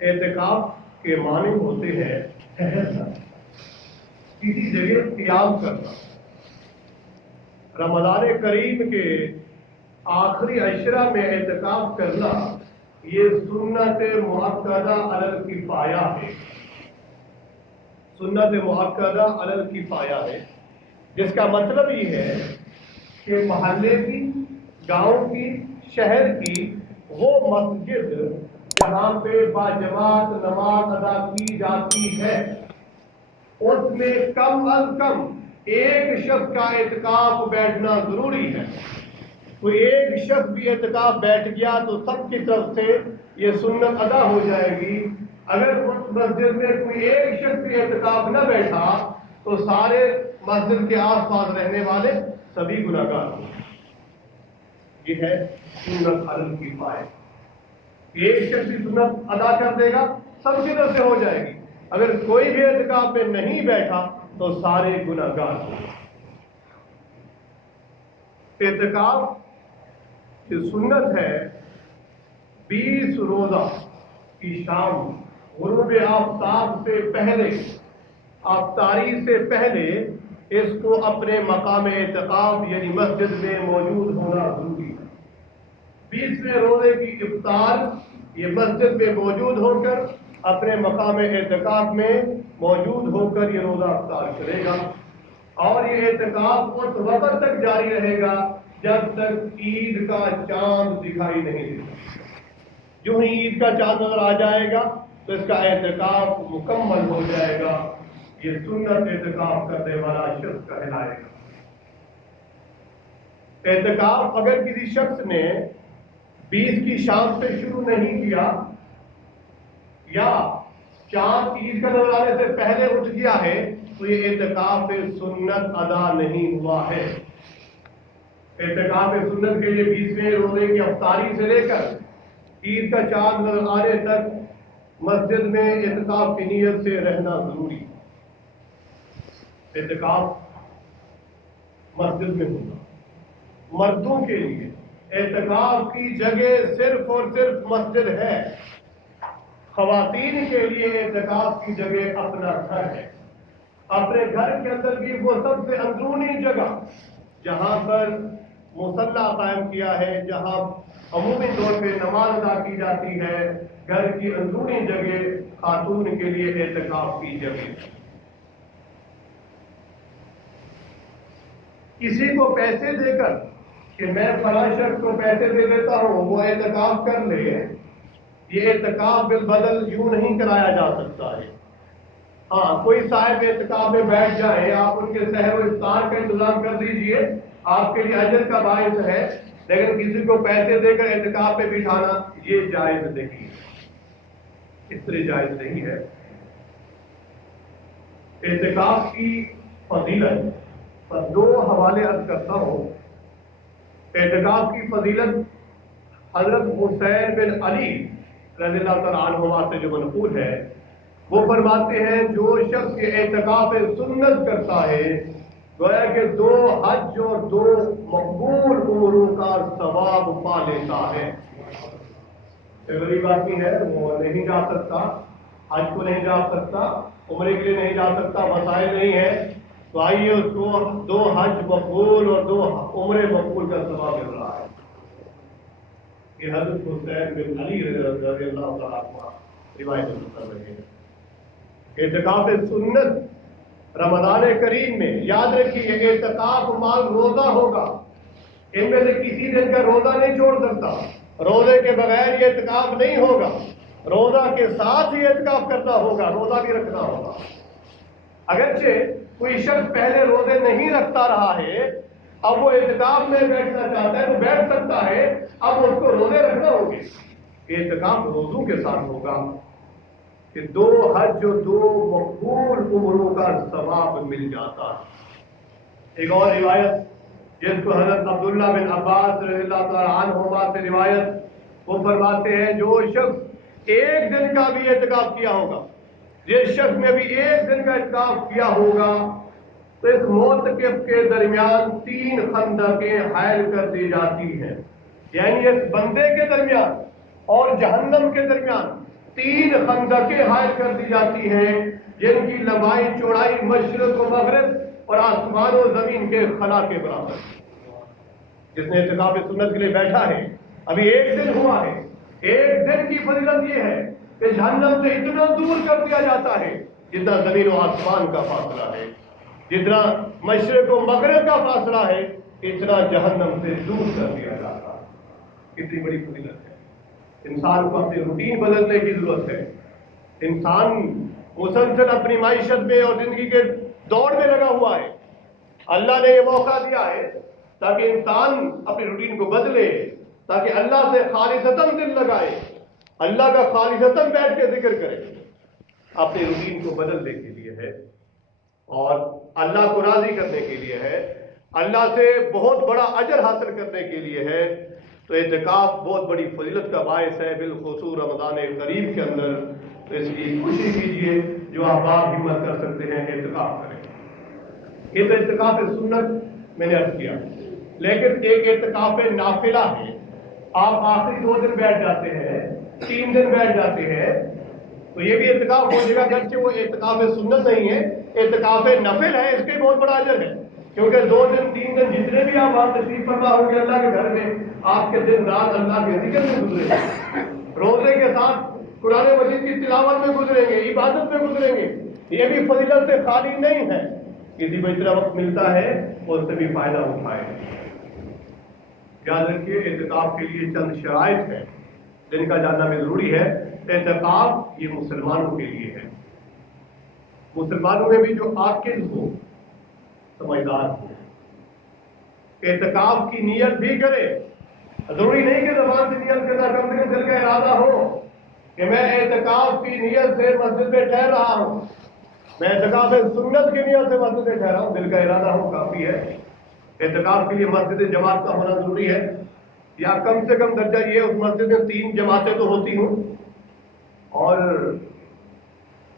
اعتکاف کے معنی ہوتے ہیں ٹھہرنا، کسی جگہ قیام کرنا۔ رمضان کریم کے آخری عشرہ میں اعتکاف کرنا یہ سنت مؤکدہ علی الکفایہ ہے، سنت مؤکدہ علی الکفایہ ہے، جس کا مطلب یہ ہے کہ محلے کی، گاؤں کی، شہر کی وہ مسجد جہاں پہ باجماعت نماز ادا کی جاتی ہے، اس میں کم از کم ایک شخص کا اعتکاف بیٹھنا ضروری ہے۔ کوئی ایک شخص بھی اعتکاف بیٹھ گیا تو سب کی طرف سے یہ سنت ادا ہو جائے گی۔ اگر اس مسجد میں کوئی ایک شخص بھی اعتکاف نہ بیٹھا تو سارے مسجد کے آس پاس رہنے والے سبھی گناہگار ہوں گے۔ یہ ہے سنت علی الکفایہ، ایک شخص بھی سنت ادا کر دے گا سب کی طرف سے ہو جائے گی۔ اگر کوئی بھی اعتکاف میں نہیں بیٹھا تو سارے گناہگار ہوں گے۔ اعتکاف کی سنت ہے 20 روزہ کی شام غروب آفتاب سے پہلے، افطاری سے پہلے اس کو اپنے مقام اعتکاف یعنی مسجد میں موجود ہونا ضروری ہے۔ 20ویں روزے کی افطار یہ مسجد میں موجود ہو کر اپنے مقام اعتکاف میں موجود ہو کر یہ روزہ افطار کرے گا، اور یہ اعتکاف اس وقت تک جاری رہے گا جب تک عید کا چاند دکھائی نہیں دیتا۔ جو ہی عید کا چاند نظر آ جائے گا تو اس کا اعتکاف مکمل ہو جائے گا۔ یہ سنت اعتکاف کرنے والا شخص کہلائے گا۔ اعتکاف اگر کسی شخص نے 20 کی شام سے شروع نہیں کیا یا چاند عید کا نظر آنے سے پہلے اٹھ گیا ہے تو یہ اعتکاف سنت ادا نہیں ہوا ہے۔ اعتکاف سنت کے لیے 20ویں روزے کی افطاری سے لے کر عید کا چاند نظر آنے تک مسجد میں اعتکاف کی نیت سے رہنا ضروری۔ اعتکاف مسجد میں ہوگا۔ مردوں کے لیے اعتکاف کی جگہ صرف اور صرف مسجد ہے۔ خواتین کے لیے اعتکاف کی جگہ اپنا گھر ہے۔ اپنے گھر کے اندر بھی وہ سب سے اندرونی جگہ جہاں پر مصلی قائم کیا ہے، جہاں عمومی طور پہ نماز ادا کی جاتی ہے، گھر کی اندرونی جگہ خاتون کے لیے اعتکاف کی جگہ۔ کسی کو پیسے دے کر کہ میں فلاں شخص کو پیسے دے دیتا ہوں وہ اعتکاف کر لے، یہ اعتکاف بالبدل یوں نہیں کرایا جا سکتا ہے۔ ہاں، کوئی صاحب اعتکاف میں بیٹھ جائے، آپ ان کے سحر و افطار کا انتظام کر دیجئے، آپ کے لیے اجر کا باعث ہے، لیکن کسی کو پیسے دے کر اعتکاف پہ بٹھانا یہ جائز نہیں ہے، اس طرح جائز نہیں ہے۔ اعتکاف کی فضیلت پر 2 حوالے عرض کرتا ہوں۔ اعتکاف کی فضیلت حضرت حسین بن علی رضی اللہ تعالیٰ عنہما سے جو منقول ہے، وہ فرماتے ہیں جو شخص یہ اعتکاف سنت کرتا ہے گویا کہ 2 حج اور 2 مقبول عمروں کا ثواب پا لیتا ہے۔ غریب آدمی ہے، وہ نہیں جا سکتا، حج کو نہیں جا سکتا، عمرے کے لیے نہیں جا سکتا، وسائل نہیں ہے، تو آئیے اس کو 2 حج مقبول اور 2 عمرے مقبول کا ثواب مل رہا ہے۔ یہ حضرت حسین بن علی رضی اللہ تعالیٰ عنہ روایت کر رہے ہیں۔ اعتکاف سنت رمضان کریم میں یاد رکھیے، اعتکاف مال روزہ ہوگا، ان میں سے کسی دن کا روزہ نہیں چھوڑ سکتا، روزے کے بغیر یہ اعتکاف نہیں ہوگا، روزہ کے ساتھ ہی اعتکاف کرنا ہوگا، روزہ بھی رکھنا ہوگا۔ اگرچہ کوئی شخص پہلے روزے نہیں رکھتا رہا ہے، اب وہ اعتکاف میں بیٹھنا چاہتا ہے تو بیٹھ سکتا ہے، اب اس کو روزے رکھنا ہوگے۔ اعتکاف روزوں کے ساتھ ہوگا کہ 2 حج اور 2 مقبول عمروں کا ثواب مل جاتا ہے۔ ایک اور روایت جس کو حضرت عبداللہ بن عباس رضی اللہ تعالیٰ عنہما سے روایت، وہ فرماتے ہیں جو شخص 1 دن کا بھی اعتکاف کیا ہوگا، جس شخص نے بھی 1 دن کا اعتکاف کیا ہوگا تو اس معتکف کے درمیان 3 خندقیں حائل کر دی جاتی ہیں، یعنی اس بندے کے درمیان اور جہنم کے درمیان 3 خندقیں حائل کر دی جاتی ہیں جن کی لمبائی چوڑائی مشرق و مغرب اور آسمان و زمین کے خلا کے برابر۔ جس نے اعتکاف سنت کے لیے بیٹھا ہے، ابھی 1 دن ہوا ہے، 1 دن کی فضیلت یہ ہے کہ جہنم سے اتنا دور کر دیا جاتا ہے جتنا زمین و آسمان کا فاصلہ ہے، جتنا مشرق و مغرب کا فاصلہ ہے اتنا جہنم سے دور کر دیا جاتا ہے۔ کتنی بڑی فضیلت ہے۔ انسان کو اپنی روٹین بدلنے کی ضرورت ہے۔ انسان مسلسل اپنی معیشت میں اور زندگی کے دوڑ میں لگا ہوا ہے۔ اللہ نے یہ موقع دیا ہے تاکہ انسان اپنی روٹین کو بدلے، تاکہ اللہ سے خالصتاً دل لگائے، اللہ کا خالصتاً بیٹھ کے ذکر کرے۔ اپنی روٹین کو بدلنے کے لیے ہے اور اللہ کو راضی کرنے کے لیے ہے، اللہ سے بہت بڑا اجر حاصل کرنے کے لیے ہے۔ تو اعتکاف بہت بڑی فضیلت کا باعث ہے، بالخصوص رمضان قریب کے اندر۔ تو اس کی کوشش کیجیے، جو آپ ہمت کر سکتے ہیں اعتکاف کریں۔ یہ تو اعتکاف سنت میں نے عرض کیا، لیکن ایک اعتکاف نافلہ ہے۔ آپ آخری 2 دن بیٹھ جاتے ہیں، 3 دن بیٹھ جاتے ہیں، تو یہ بھی اعتکاف ہو جائے گا، گرچہ وہ اعتکاف سنت نہیں ہے، اعتکاف نفل ہے، اس کے بہت بڑا اجر ہے۔ کیونکہ 2 دن 3 دن جتنے بھی آپ وہاں تشریف فرما ہوں گے اللہ کے گھر میں، آپ کے دن رات اللہ کے ذکر میں گزریں گے، روزے کے ساتھ قرآن مجید کی تلاوت میں گزریں گے، عبادت میں گزریں گے۔ یہ بھی فضیلت سے خالی نہیں ہے۔ کسی کو اتنا وقت ملتا ہے اس سے بھی فائدہ اٹھائے۔ یاد رکھیے، اعتکاف کے لیے چند شرائط ہیں جن کا جاننا بھی ضروری ہے۔ اعتکاف یہ مسلمانوں کے لیے ہے، مسلمانوں میں بھی جو عاقل ہو، سمجھدار ہو، اعتکاف کی نیت بھی کرے۔ ضروری نہیں کہ زبان سے نیت کرنا، کم سے کم دل کا ارادہ ہو کہ میں اعتکاف کی نیت سے مسجد میں ٹھہر رہا ہوں، میں اعتکاف سنت کی نیت سے مسجد میں ٹھہرا ہوں، دل کا ارادہ ہو کافی ہے۔ اعتکاف کے لیے مسجد جماعت کا ہونا ضروری ہے، یا کم سے کم درجہ یہ اس مسجد میں 3 جماعتیں تو ہوتی ہوں، اور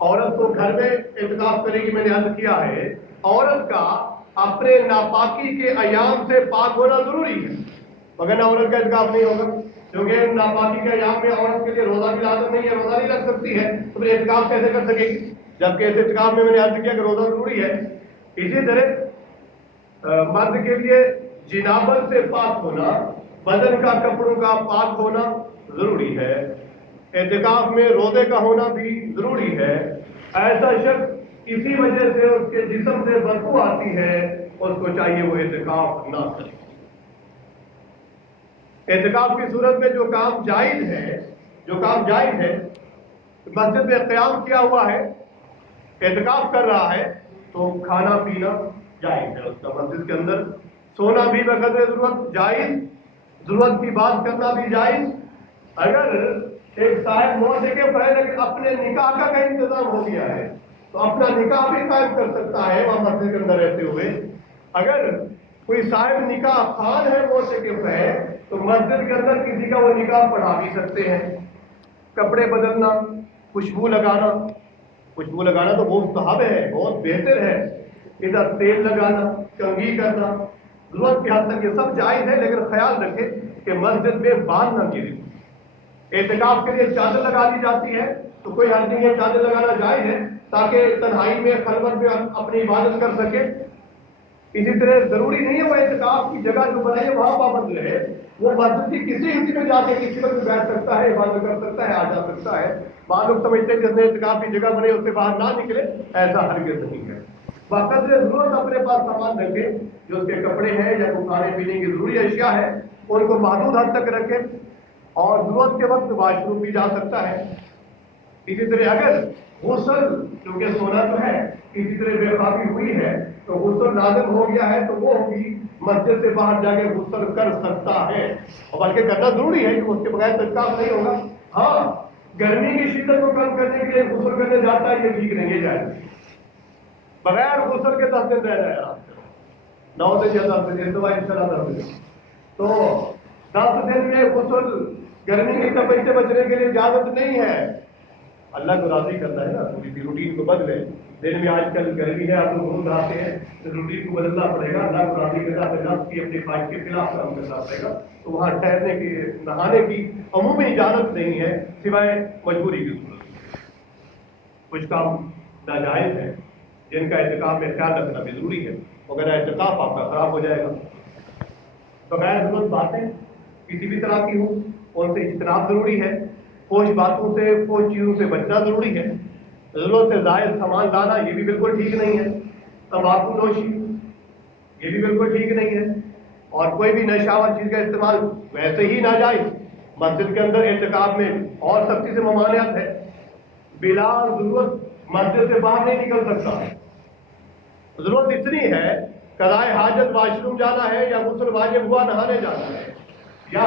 عورت تو گھر میں اعتکاف کرے گی۔ میں نے عرض کیا ہے، عورت کا اپنے ناپاکی کے ایام سے پاک ہونا ضروری ہے، مگر عورت کا اعتکاف نہیں ہوگا، کیونکہ ناپاکی کے ایام میں عورت کے لیے روزہ بھی لازم نہیں ہے، روزہ نہیں رکھ سکتی ہے، تو پھر اعتکاف کیسے کر سکے گی؟ جبکہ اس اعتکاف میں نے عرض کیا کہ روزہ ضروری ہے۔ اسی طرح مرد کے لیے جنابت سے پاک ہونا، بدن کا کپڑوں کا پاک ہونا ضروری ہے۔ اعتکاف میں روزے کا ہونا بھی ضروری ہے۔ ایسا شخص کسی وجہ سے اس کے جسم سے بدبو آتی ہے، اس کو چاہیے وہ اعتکاف نہ کرے۔ اعتکاف کی صورت میں جو کام جائز ہے، مسجد میں قیام کیا ہوا ہے، اعتکاف کر رہا ہے، تو کھانا پینا جائز ہے اس کا مسجد کے اندر، سونا بھی بقدر ضرورت جائز، ضرورت کی بات کرنا بھی جائز۔ اگر ایک صاحب موت کے پہلے اپنے نکاح کا انتظام ہو گیا ہے تو اپنا نکاح بھی قائم کر سکتا ہے وہاں مسجد کے اندر رہتے ہوئے۔ اگر کوئی صاحب نکاح خان ہے موت ہے تو مسجد کے اندر کسی کا وہ نکاح پڑھا بھی سکتے ہیں۔ کپڑے بدلنا، خوشبو لگانا تو بہت مستحب ہے، بہت بہتر ہے۔ ادھر تیل لگانا، کنگھی کرنا، ضرورت کے حد تک یہ سب جائز ہے، لیکن خیال رکھیں کہ مسجد میں بال نہ گرے۔ اعتکاف کے لیے چادر لگا دی جاتی ہے تو کوئی حرج نہیں ہے، چادر لگانا جائز ہے تاکہ تنہائی میں خلوت میں اپنی عبادت کر سکے۔ اسی طرح ضروری نہیں ہے وہ اعتکاف کی جگہ جو بنائی ہے وہاں پابند رہے، وہ مسجد کی کسی حصے میں جا کے کسی وقت بیٹھ سکتا ہے، عبادت کر سکتا ہے، آ جا سکتا ہے۔ بعض لوگ سمجھتے ہیں جس نے اعتکاف کی جگہ بنائی اس سے باہر نہ نکلے، ایسا ہرگز نہیں ہے۔ بقدر ضرورت اپنے پاس سامان رکھے، جو اس کے کپڑے ہیں یا کوئی کھانے پینے کی ضروری اشیاء ہے ان کو محدود حد تک رکھے، اور ضرورت کے وقت واش روم بھی جا سکتا ہے۔ اسی طرح اگر غسل، کیونکہ سونا تو ہے، اسی طرح بے خوابی ہوئی ہے تو غسل لازم ہو گیا ہے تو وہ بھی مسجد سے باہر جا کے غسل کر سکتا ہے، اور بلکہ کرنا ضروری ہے کہ اس کے بغیر اعتکاف نہیں ہوگا۔ ہاں، گرمی کی شدت کو کم کرنے کے لیے غسل کرنے جاتا ہے، یہ ٹھیک نہیں ہے، جائے بغیر غسل کے 10 دن رہ جائے گا، 9 دن یا 10 دن، اس ان شاء اللہ 10 دن، تو 10 دن میں غسل گرمی کی تپش سے بچنے کے لیے اجازت نہیں ہے۔ اللہ کو راضی کرنا ہے نا, تھوڑی سی روٹین کو بدلے. دن میں آج کل گرمی ہے, آپ لوگ گھوم رہے ہیں, تو روٹین کو بدلنا پڑے گا. اللہ کو راضی کرنا, اپنے نفس کی اپنی خواہش کے خلاف کام کرنا پڑے گا. تو وہاں ٹھہرنے کی, نہانے کی عمومی اجازت نہیں ہے سوائے مجبوری کی صورت. کچھ کام ناجائز ہے جن کا اعتکاف میں خیال رکھنا بھی ضروری ہے, وغیرہ اعتکاف آپ کا خراب ہو جائے گا. بغیر ضرورت باتیں کسی بھی طرح کی ہوں, ان سے اجتناب ضروری ہے. فوش باتوں سے, فوش چیزوں سے بچنا ضروری ہے. ضرورت سے زائد سامان لانا یہ بھی بالکل ٹھیک نہیں ہے. تمباکو نوشی یہ بھی بالکل ٹھیک نہیں ہے. اور کوئی بھی نشاور چیز کا استعمال ویسے ہی ناجائز. مسجد کے اندر اعتکاف میں اور سختی سے ممانعت ہے. بلا ضرورت مسجد سے باہر نہیں نکل سکتا. ضرورت اتنی ہے, قضائے حاجت واش روم جانا ہے یا غسل واجب ہوا نہانے جانا ہے, یا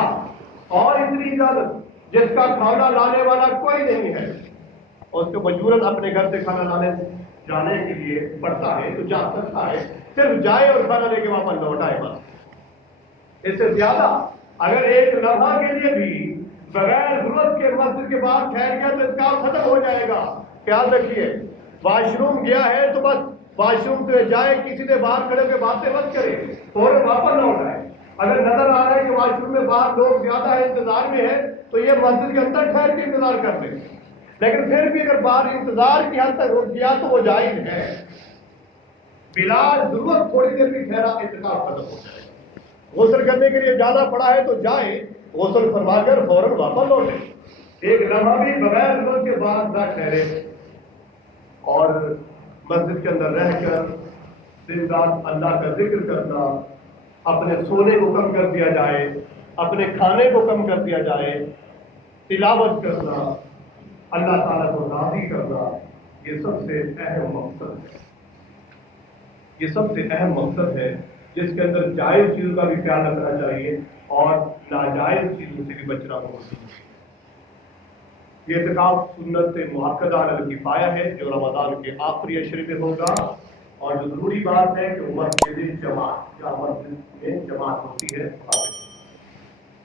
اور اتنی اجازت جس کا کھانا لانے والا کوئی نہیں ہے, اور اس کو مجبوراً اپنے گھر سے کھانا لانے جانے کے لیے پڑتا ہے, تو جا سکتا ہے. صرف جائے اور کھانا لے کے واپس لوٹائے بس. اس سے زیادہ اگر ایک لمحہ کے لیے بھی بغیر ضرورت کے مسجد کے باہر ٹھہر گیا تو اس کا ختم ہو جائے گا. خیال رکھیے, واش روم گیا ہے تو بس واش روم پہ جائے, کسی سے باہر کھڑے ہو کے باتیں مت کرے, فوراً واپس لوٹ آئے. اگر نظر آ رہا ہے کہ واش روم میں باہر لوگ زیادہ ہے, انتظار میں ہے, تو یہ مسجد کے اندر ٹھہر کے انتظار کر لیں. لیکن پھر بھی اگر باہر انتظار کی حد تک رک گیا تو وہ جائز ہے. بلا ضرورت تھوڑی دیر بھی ٹھہرا, اعتکاف ختم ہو جائے. غسل کرنے کے لیے جانا پڑا ہے تو جائے, غسل فرما کر فوراً واپس لوٹے. ایک لمحہ بھی بغیر ضرورت کے بعد نہ ٹھہرے. اور مسجد کے اندر رہ کر دن رات اللہ کا ذکر کرنا, اپنے سونے کو کم کر دیا جائے, اپنے کھانے کو کم کر دیا جائے, تلاوت کرنا, اللہ تعالیٰ کو راضی کرنا, یہ سب سے اہم مقصد ہے. یہ سب سے اہم مقصد ہے جس کے اندر جائز چیزوں کا بھی خیال رکھنا چاہیے اور ناجائز چیزوں سے بھی بچنا ہوگا. یہ اعتکاف سنت مؤکدہ علی الکفایہ ہے جو رمضان کے آخری عشرے میں ہوگا, اور جو ضروری بات ہے کہ مسجد جماعت, جہاں مسجد میں جماعت ہوتی ہے.